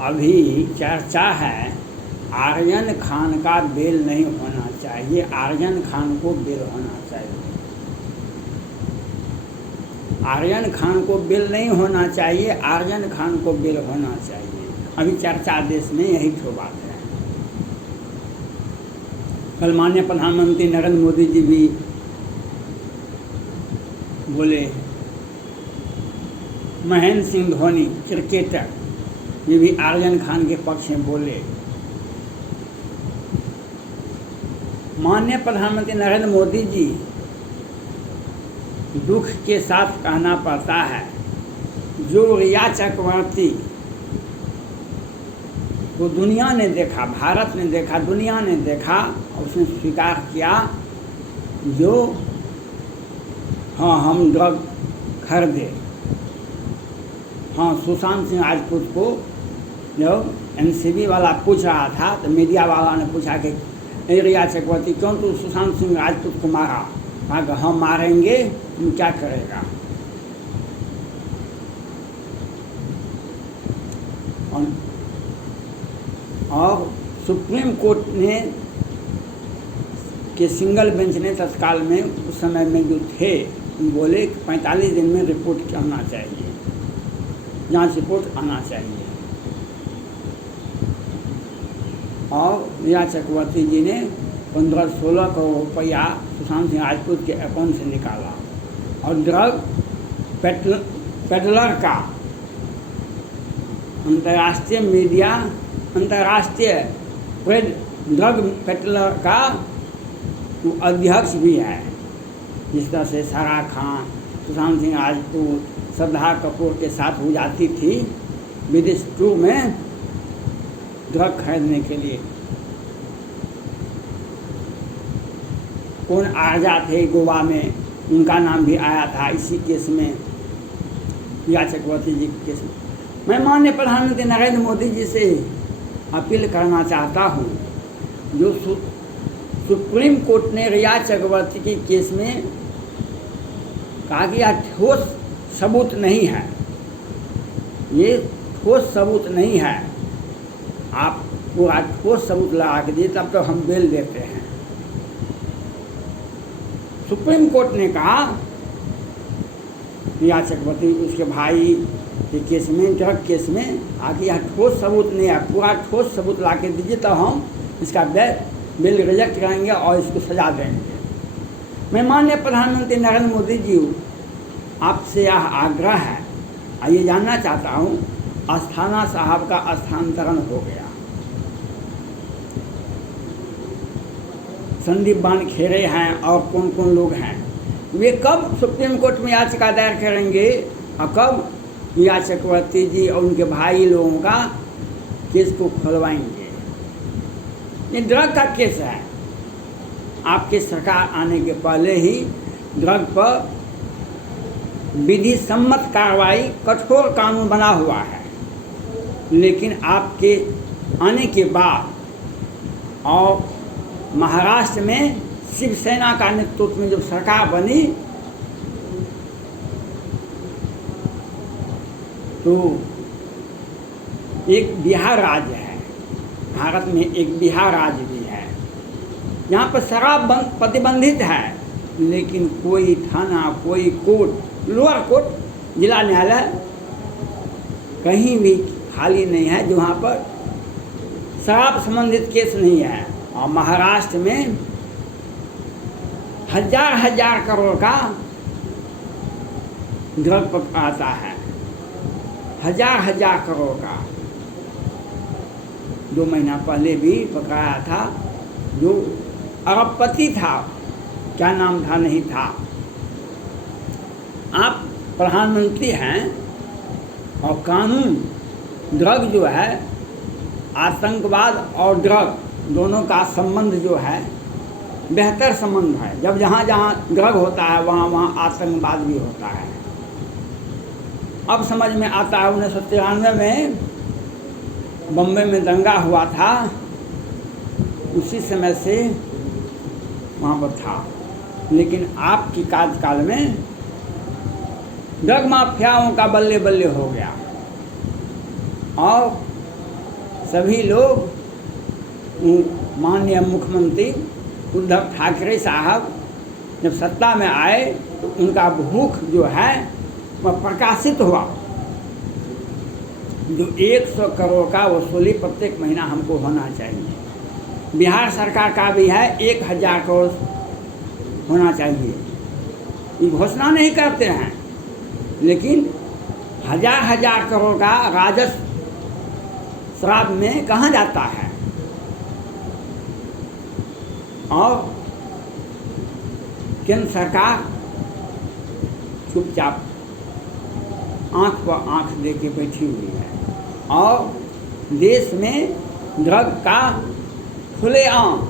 अभी चर्चा है आर्यन खान का बेल नहीं होना चाहिए, आर्यन खान को बेल होना चाहिए। आर्यन खान को बेल नहीं होना चाहिए, आर्यन खान को बेल होना चाहिए। अभी चर्चा देश में यही तो बात है। कल माननीय प्रधानमंत्री नरेंद्र मोदी जी भी बोले, महेंद्र सिंह धोनी क्रिकेटर ये भी आर्यन खान के पक्ष में बोले। माननीय प्रधानमंत्री नरेंद्र मोदी जी, दुख के साथ कहना पड़ता है, जो रिया चक्रवर्ती को दुनिया ने देखा, भारत ने देखा, दुनिया ने देखा, उसने स्वीकार किया जो हाँ हम ड्रग खरीदे। हाँ, सुशांत सिंह राजपूत को जब एनसीबी वाला पूछ रहा था तो मीडिया वाला ने पूछा कि रिया चक्रवर्ती क्यों तू सुशांत सिंह राजपूत को मारा? कहा कि हम मारेंगे, तुम क्या करेगा? और सुप्रीम कोर्ट ने के सिंगल बेंच ने तत्काल में उस समय में जो थे बोले कि 45 दिन में रिपोर्ट आना चाहिए, जांच रिपोर्ट आना चाहिए। और रिया चक्रवर्ती जी ने 15-16 करोड़ रुपया सुशांत सिंह राजपूत के अकाउंट से निकाला। और ड्रग पेडलर का अंतर्राष्ट्रीय मीडिया, अंतर्राष्ट्रीय ड्रग पेडलर का अध्यक्ष भी है। जिस तरह से सारा खान, सुशांत सिंह राजपूत, श्रद्धा कपूर के साथ हो जाती थी विदेश टूर में ड्रग खरीदने के लिए। कौन आजा थे गोवा में, उनका नाम भी आया था इसी केस में, रिया चक्रवर्ती जी के केस में। मैं माननीय प्रधानमंत्री नरेंद्र मोदी जी से अपील करना चाहता हूँ, जो सुप्रीम कोर्ट ने रिया चक्रवर्ती के केस में कहा कि यह ठोस सबूत नहीं है, ये ठोस सबूत नहीं है, आप पूरा ठोस सबूत लगा के दिए तब तो हम बेल देते हैं। सुप्रीम कोर्ट ने कहा रिया चक्रवर्ती उसके भाई के केस में, ड्रग केस में, आगे यह ठोस सबूत नहीं है, पूरा ठोस सबूत ला के दीजिए तो हम इसका बिल रिजेक्ट करेंगे और इसको सजा देंगे। मैं माननीय प्रधानमंत्री नरेंद्र मोदी जी आपसे यह आग्रह है, ये जानना चाहता हूँ, अस्थाना साहब का स्थानांतरण हो गया, संदीप बानखेड़े हैं और कौन कौन लोग हैं, वे कब सुप्रीम कोर्ट में याचिका दायर करेंगे और कब रिया चक्रवर्ती जी और उनके भाई लोगों का केस को खुलवाएंगे? ये ड्रग का केस है। आपकी सरकार आने के पहले ही ड्रग पर विधि सम्मत कार्रवाई, कठोर कानून बना हुआ है, लेकिन आपके आने के बाद और महाराष्ट्र में शिवसेना का नेतृत्व में जब सरकार बनी तो एक बिहार राज्य है, भारत में एक बिहार राज्य भी है, यहाँ पर शराब प्रतिबंधित है, लेकिन कोई थाना, कोई कोर्ट, लोअर कोर्ट, जिला न्यायालय कहीं भी खाली नहीं है जहाँ पर शराब संबंधित केस नहीं है। और महाराष्ट्र में हजार करोड़ का ड्रग पकड़ाता है, हजार करोड़ का। 2 महीना पहले भी पकड़ाया था, जो अरबपति था, क्या नाम था नहीं था। आप प्रधानमंत्री हैं और कानून, ड्रग जो है, आतंकवाद और ड्रग दोनों का संबंध जो है बेहतर संबंध है। जब जहाँ जहाँ ड्रग होता है वहाँ वहाँ आतंकवाद भी होता है। अब समझ में आता है, 1993 में बम्बई में दंगा हुआ था, उसी समय से वहाँ पर था, लेकिन आपकी कार्यकाल में ड्रग माफियाओं का बल्ले बल्ले हो गया और सभी लोग माननीय मुख्यमंत्री उद्धव ठाकरे साहब जब सत्ता में आए तो उनका भूख जो है वह प्रकाशित हुआ। जो 100 करोड़ का वसूली प्रत्येक महीना हमको होना चाहिए। बिहार सरकार का भी है 1000 करोड़ होना चाहिए। ये घोषणा नहीं करते हैं, लेकिन हजार करोड़ का राजस्व शराब में कहाँ जाता है। और केंद्र सरकार चुपचाप आंख पर आंख दे के बैठी हुई है और देश में ड्रग का खुलेआम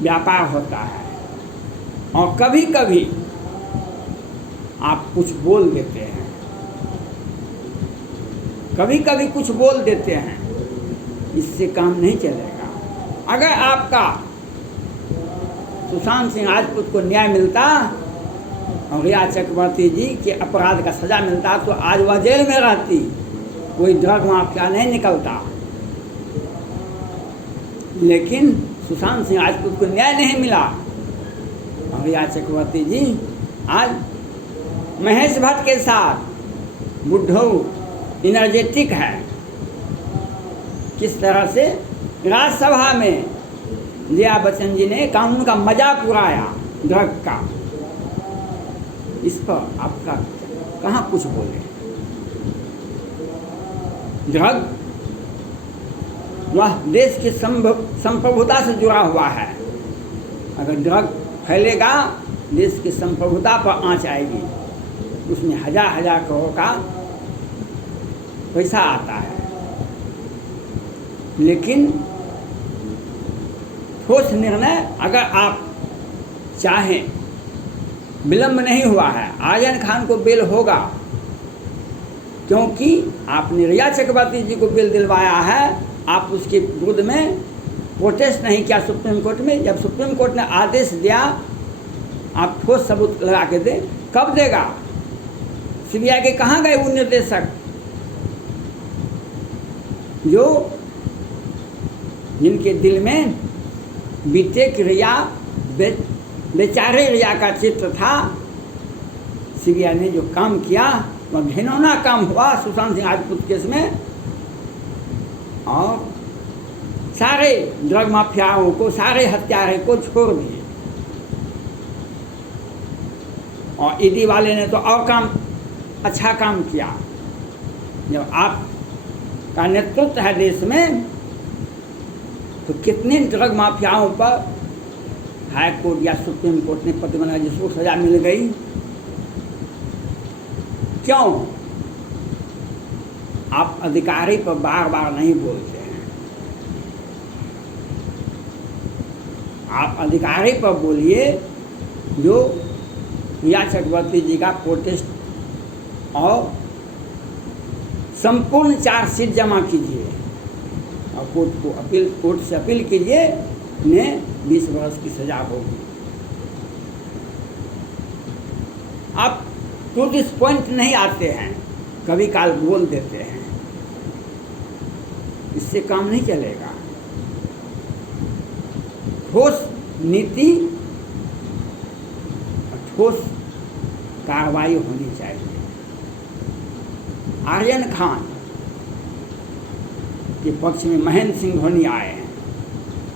व्यापार होता है। और कभी कभी आप कुछ बोल देते हैं, कभी कभी कुछ बोल देते हैं, इससे काम नहीं चलेगा। अगर आपका सुशांत सिंह राजपूत को न्याय मिलता और रिया चक्रवर्ती जी के अपराध का सज़ा मिलता तो आज वह जेल में रहती, कोई ड्रग माफिया नहीं निकलता। लेकिन सुशांत सिंह राजपूत को न्याय नहीं मिला और रिया चक्रवर्ती जी आज महेश भट्ट के साथ बुढ़ऊ एनर्जेटिक है। किस तरह से राज्यसभा में जया बच्चन जी ने कानून का मजाक उड़ाया ड्रग का, इस पर आपका कहाँ कुछ बोले। ड्रग वह देश की संप्रभुता से जुड़ा हुआ है। अगर ड्रग फैलेगा देश की संप्रभुता पर आँच आएगी। उसमें हजार करोड़ का पैसा आता है। लेकिन ठोस निर्णय अगर आप चाहें, विलंब नहीं हुआ है, आर्यन खान को बेल होगा, क्योंकि आपने रिया चक्रवर्ती जी को बेल दिलवाया है। आप उसके विरुद्ध में प्रोटेस्ट नहीं किया सुप्रीम कोर्ट में। जब सुप्रीम कोर्ट ने आदेश दिया आप ठोस सबूत लगा के दें, कब देगा? सीबीआई के कहाँ गए वो निर्देशक जो जिनके दिल में बीटेक रिया बेचारे रिया का चित्र था। सीबीआई ने जो काम किया वह घिनौना काम हुआ सुशांत सिंह राजपूत केस में। और सारे ड्रग माफियाओं को, सारे हत्यारे को छोड़ दिए। और ईडी वाले ने तो और काम अच्छा काम किया। जब आप का नेतृत्व है देश में तो कितने ड्रग माफियाओं पर हाई कोर्ट या सुप्रीम कोर्ट ने प्रतिबंध जिसको सजा मिल गई। क्यों आप अधिकारी पर बार बार नहीं बोलते हैं? आप अधिकारी पर बोलिए जो रिया चक्रवर्ती जी का प्रोटेस्ट और संपूर्ण चार्जशीट जमा कीजिए और कोर्ट से अपील कीजिए, उन्हें 20 वर्ष की सजा होगी। आप टू दिस पॉइंट नहीं आते हैं, कभी काल बोल देते हैं, इससे काम नहीं चलेगा। ठोस नीति और ठोस कार्रवाई होनी चाहिए। आर्यन खान के पक्ष में महेंद्र सिंह धोनी आए हैं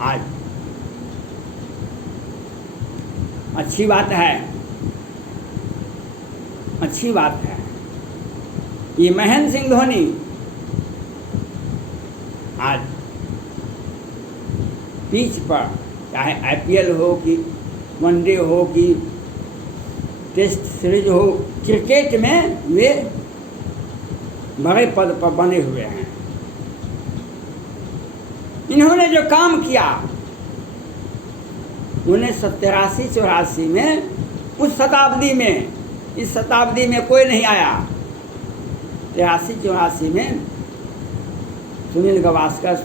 आज, अच्छी बात है, अच्छी बात है। ये महेंद्र सिंह धोनी आज पिच पर, चाहे आईपीएल हो कि वनडे हो कि टेस्ट सीरीज हो, क्रिकेट में वे बड़े पद पर बने हुए हैं। इन्होंने जो काम किया 1983-84 में, उस शताब्दी में, इस शताब्दी में कोई नहीं आया। 83-84 में सुनील गावस्कर,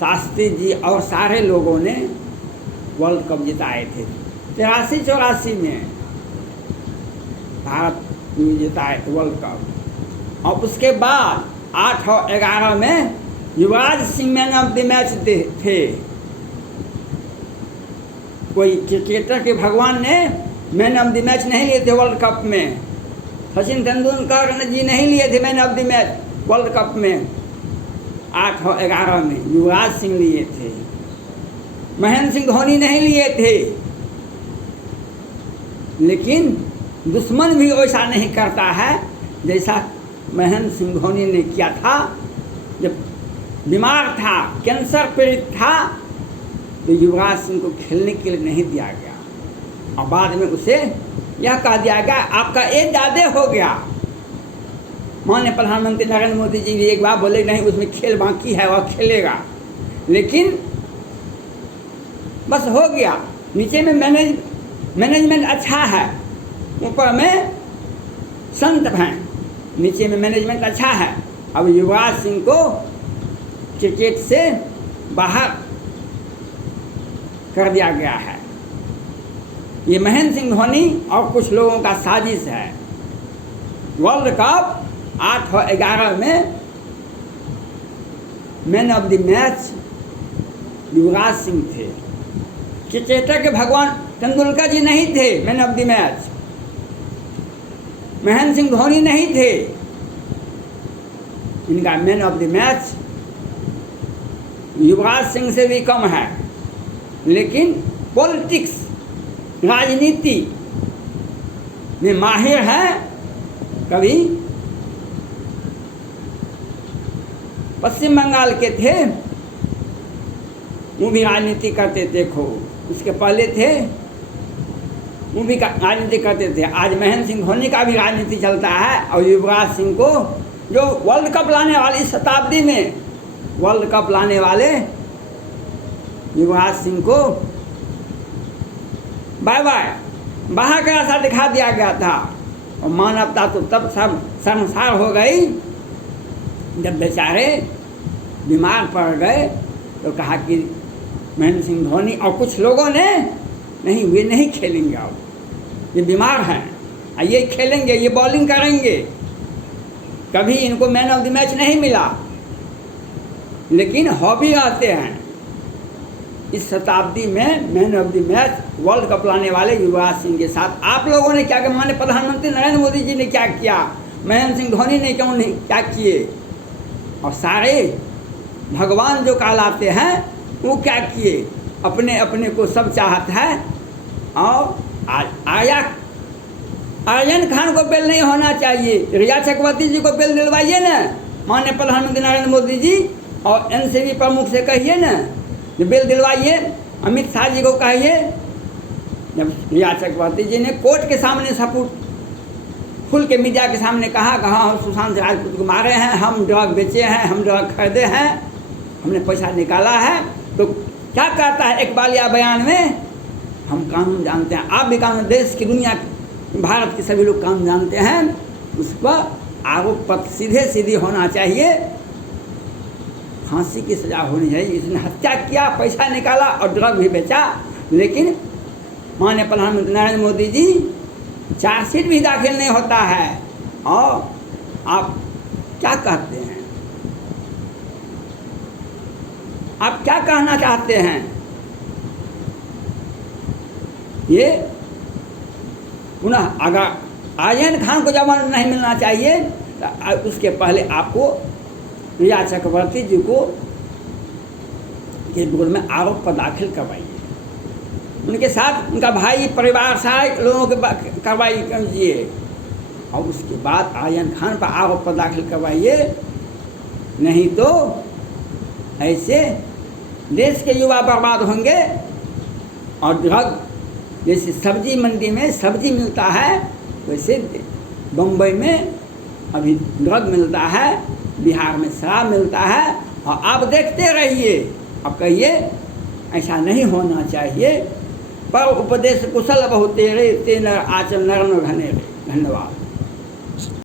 शास्त्री जी और सारे लोगों ने वर्ल्ड कप जिताए थे 83-84 में भारत जीता है वर्ल्ड कप। और उसके बाद 8 और 11 में Yuvraj Singh man of the match थे। कोई क्रिकेटर के भगवान ने मैन ऑफ द मैच नहीं लिए थे वर्ल्ड कप में। सचिन तेंदुलकर जी नहीं लिए थे man of the match world cup में 8 और 11 में, युवराज सिंह लिए थे। महेंद्र सिंह धोनी नहीं लिए थे। लेकिन दुश्मन भी वैसा नहीं करता है जैसा महेंद्र सिंह धोनी ने किया था। जब बीमार था, कैंसर पीड़ित था, तो युवराज सिंह को खेलने के लिए नहीं दिया गया और बाद में उसे यह कह दिया गया आपका एज ज़्यादा हो गया। माननीय प्रधानमंत्री नरेंद्र मोदी जी भी एक बार बोले नहीं उसमें खेल बाकी है, वह खेलेगा। लेकिन बस हो गया। नीचे में मैनेजमेंट अच्छा है, ऊपर में संत हैं, नीचे में मैनेजमेंट अच्छा है। अब युवराज सिंह को क्रिकेट से बाहर कर दिया गया है। ये महेंद्र सिंह धोनी और कुछ लोगों का साजिश है। वर्ल्ड कप 8 और 11 में man of the match Yuvraj Singh थे। क्रिकेटर के भगवान तेंदुलकर जी नहीं थे man of the match. Mahendra Singh Dhoni नहीं थे। इनका man of the match Yuvraj Singh से भी कम है। लेकिन पॉलिटिक्स, राजनीति में माहिर है। कभी पश्चिम बंगाल के थे, वो भी राजनीति करते थे खूब। उसके पहले थे, वो भी राजनीति करते थे। आज महेंद्र सिंह धोनी का भी राजनीति चलता है। और युवराज सिंह को जो वर्ल्ड कप लाने वाली शताब्दी में वर्ल्ड कप लाने वाले युवराज सिंह को बाय बाय बाहर का ऐसा दिखा दिया गया था। और मानवता तो तब सब शर्मसार हो गई जब बेचारे बीमार पड़ गए। तो कहा कि महेंद्र सिंह धोनी और कुछ लोगों ने नहीं, वे नहीं खेलेंगे, अब ये बीमार हैं, ये खेलेंगे, ये बॉलिंग करेंगे। कभी इनको मैन ऑफ द मैच नहीं मिला। लेकिन हॉबी आते हैं। इस शताब्दी में man of the match world cup लाने वाले युवराज सिंह के साथ आप लोगों ने क्या किया? माननीय प्रधानमंत्री नरेंद्र मोदी जी ने क्या किया? महेंद्र सिंह धोनी ने क्यों नहीं क्या किए? और सारे भगवान जो कहलाते हैं वो क्या किए? अपने अपने को सब चाहत है। और आर्यन खान को बेल नहीं होना चाहिए। रिया चक्रवर्ती जी को बेल दिलवाइए ना माननीय प्रधानमंत्री नरेंद्र मोदी जी, और एनसीबी प्रमुख से कहिए ना जो बेल दिलवाइए। अमित शाह जी को कहिए। जब रिया चक्रवर्ती जी ने कोर्ट के सामने सपूत खुल के मीडिया के सामने कहा हम सुशांत राजपूत को मारे हैं, हम ड्रग बेचे हैं, हम ड्रग खरीदे हैं, हमने पैसा निकाला है, तो क्या कहता है इकबालिया बयान में? हम कानून जानते हैं, आप भी कानून, देश की दुनिया भारत के सभी लोग कानून जानते हैं। उस पर आरोप पत्र सीधे सीधी होना चाहिए, फांसी की सज़ा होनी चाहिए। इसने हत्या किया, पैसा निकाला और ड्रग भी बेचा। लेकिन माननीय प्रधानमंत्री नरेंद्र मोदी जी चार्जशीट भी दाखिल नहीं होता है। और आप क्या कहते हैं? आप क्या कहना चाहते हैं? ये पुनः अगर आर्यन खान को जमानत नहीं मिलना चाहिए तो उसके पहले आपको रिया चक्रवर्ती जी को के विरोध में आरोप पर दाखिल करवाइए। उनके साथ उनका भाई, परिवार, सारे लोगों के कार्रवाई कीजिए। और उसके बाद आर्यन खान पर आरोप पर दाखिल करवाइए। नहीं तो ऐसे देश के युवा बर्बाद होंगे। और ड्रग जैसे सब्जी मंडी में सब्जी मिलता है, वैसे बम्बई में अभी ड्रग मिलता है, बिहार में शराब मिलता है। और आप देखते रहिए, अब कहिए ऐसा नहीं होना चाहिए। पर उपदेश कुशल बहुतेरे तेन आचरण नर घनेरे। धन्यवाद।